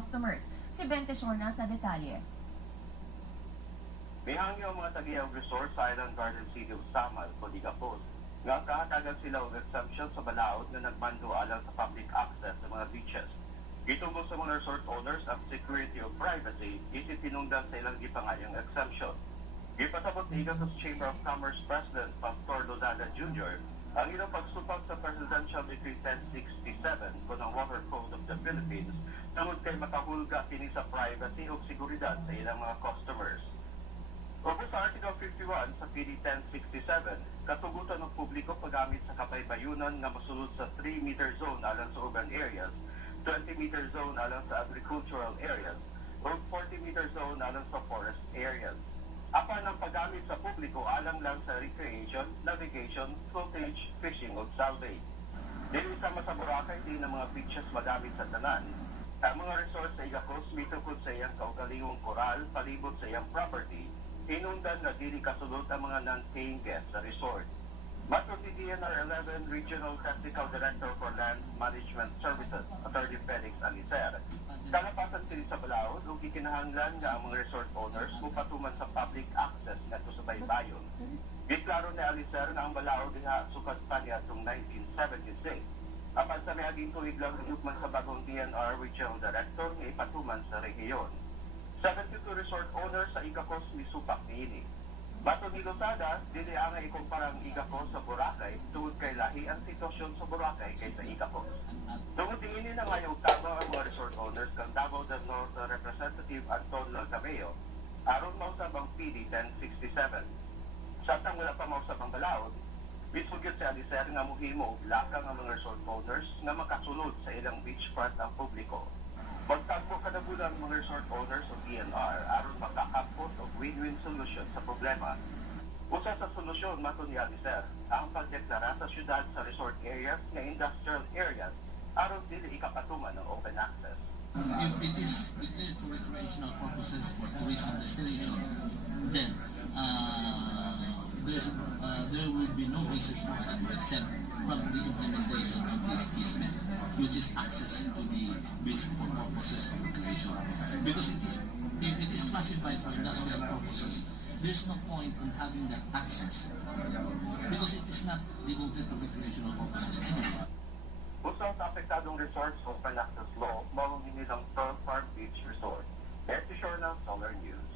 customers. Si Bente Shorna sa detalye. Mihangyo ang mga tagiyang resort sa Island Garden City of Samal, Coligapos. Nga kahatagan sila og exemption sa balaod na nagmando alang sa public access sa mga beaches. Gitungkol sa mga resort owners ang security o privacy, isip tinungdan sa ilang gipangayang exemption. Gipasabot ni Igatos Chamber of Commerce President Pastor Lozada Jr. ang ilang pagsupag sa Presidential Decree 1067 ko ng Water Code of the Philippines tungod kay makahulga kini sa privacy o seguridad sa ilang mga customers. Opo sa Article 51 sa PD 1067, katugutan ng publiko paggamit sa kabaybayunan na masulod sa 3-meter zone alang sa urban areas, 20-meter zone alang sa agricultural areas, o 40-meter zone alang sa forest areas. Apan ang paggamit sa publiko alang lang sa recreation, navigation, floatage, fishing o salvage. Dili sama sa Boracay, di na mga beaches magamit sa tanan. Ang mga resort sa Igacos may tungkol sa iyang kaugalingong koral, palibot sa iyang property, hinundan na dili kasulod ang mga non-paying guests sa resort. Matro si DNR 11 Regional Technical Director for Land Management Services, Attorney Felix Alicer. Kalapasan sila sa balaod o gikinahanglan nga ang mga resort owners mupatuman sa public access ngadto sa baybayon. Giklaro ni Alicer na ang balaod diha sukat pa niya itong 1976. Apan sa miaging tuig lang man sa bagong DNR Regional Director nga ipatuman sa rehiyon. 72 resort owners sa Igacos misupak niini. Bato ni Lozada, dili ang ikumpara ang Igacos sa Boracay tungod kay lahi ang sitwasyon sa Boracay kaysa Igacos. Tungod niini na ngayon tama ang mga resort owners kang Davao del Norte Representative Anton Lalcameo aron mausab ang PD 1067. Samtang wala pa mausab ang balaod, bisugid si Alicer nga muhimo og lakang ang mga resort owners nga makasulod sa ilang beachfront ang publiko. Magtagpo kada bulan mga resort owners o DNR aron makakapot o win-win solution sa problema. Usa sa solusyon, mato ni Alicer, ang pagdeklara sa syudad sa resort areas na industrial areas aron dili ikapatuman ng open access. If it is declared for recreational purposes for tourism destination, then there will be no basis for us to exempt from the implementation of this easement, which is access to the beach for purposes of recreation. Because if it is classified for industrial purposes, there's no point in having that access because it is not devoted to recreational purposes anymore. Usa sa apektadong resorts open access law, mao nilang Pearl Farm Beach Resort. Bente Shorna, Solar News.